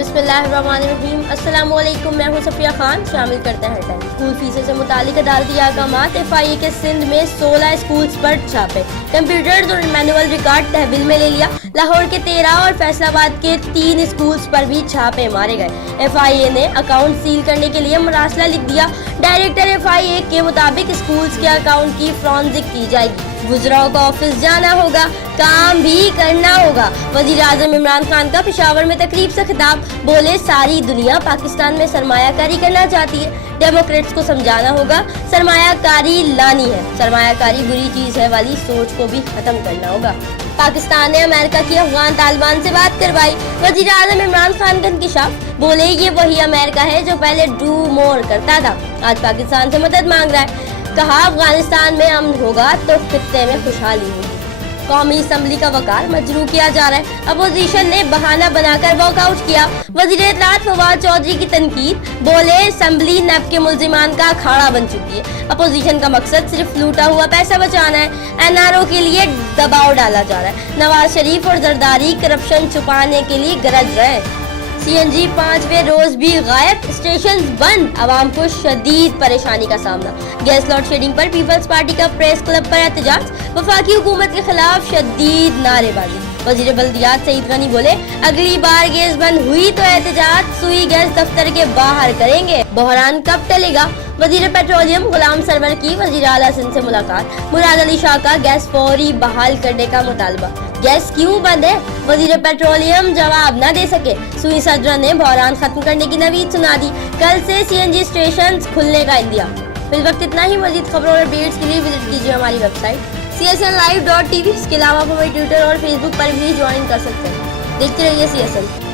बिस्मिल्लाहिर्रहमानिर्रहीम। अस्सलाम वालेकुम, मैं हूं सफिया खान। शामिल करते हैं हेडलाइन। स्कूल फीसें से मुतालिक अदालती अहकामात। FIA के सिंध में 16 स्कूल्स पर छापे, कंप्यूटर्स और मैनुअल रिकॉर्ड तहवील में ले लिया। लाहौर के 13 और फैसलाबाद के 3 स्कूल्स पर भी छापे मारे गए। FIA ने अकाउंट सील करने के लिए मरासला लिख दिया। डायरेक्टर FIA के मुताबिक स्कूल्स के अकाउंट की फॉरेंसिक की जाएगी। गुजराओं को ऑफिस जाना होगा, काम भी करना होगा। वजीर आजम इमरान खान का पेशावर में तकरीब से खिताब। बोले, सारी दुनिया पाकिस्तान में सरमायाकारी करना चाहती है, डेमोक्रेट्स को समझाना होगा सरमायाकारी लानी है, सरमायाकारी बुरी चीज है वाली सोच को भी खत्म करना होगा। पाकिस्तान ने अमेरिका की अफगान तालिबान से बात करवाई। वजीर आजम इमरान खान का इंकशाफ। बोले, ये वही अमेरिका है जो पहले डू मोर करता था, आज पाकिस्तान से मदद मांग रहा है। कहा, अफगानिस्तान में अमन होगा तो खित्ते में खुशहाली होगी। कौमी असम्बली का वकार मजरू किया जा रहा है। अपोजिशन ने बहाना बनाकर वॉकआउट किया। वजीर इत्तलात फवाद चौधरी की तनकीद। बोले, असम्बली नैब के मुल्जिमान का अखाड़ा बन चुकी है। अपोजिशन का मकसद सिर्फ लूटा हुआ पैसा बचाना है। NRO के लिए दबाव डाला जा रहा है। नवाज शरीफ और जरदारी करप्शन छुपाने के लिए गरज रहे। CNG 5वें रोज भी गायब, स्टेशन बंद, आवाम को शदीद परेशानी का सामना। गैस लोड शेडिंग पर पीपल्स पार्टी का प्रेस क्लब पर एहतजाज। वफाकी हुकूमत के खिलाफ शदीद नारेबाजी। वजीर बल्दियात सईद गनी बोले, अगली बार गैस बंद हुई तो एहतजाज सुई गैस दफ्तर के बाहर करेंगे। बहरान कब टलेगा? वजीर पेट्रोलियम गुलाम सरवर की वजीर आला सिंध से मुलाकात। मुराद अली शाह का गैस फौरी बहाल करने का मुतालबा। गैस क्यों बंद है? वजीर पेट्रोलियम जवाब न दे सके। सुई सदर ने बहरान खत्म करने की नवीद सुना दी। कल से CNG स्टेशन खुलने का इंदिया। इस वक्त इतना ही। मजीद खबरों और अपडेट्स के लिए विजिट कीजिए हमारी वेबसाइट csnlive.tv। इसके अलावा आप हमें ट्विटर और फेसबुक पर भी ज्वाइन कर सकते हैं। देखते रहिए CSN।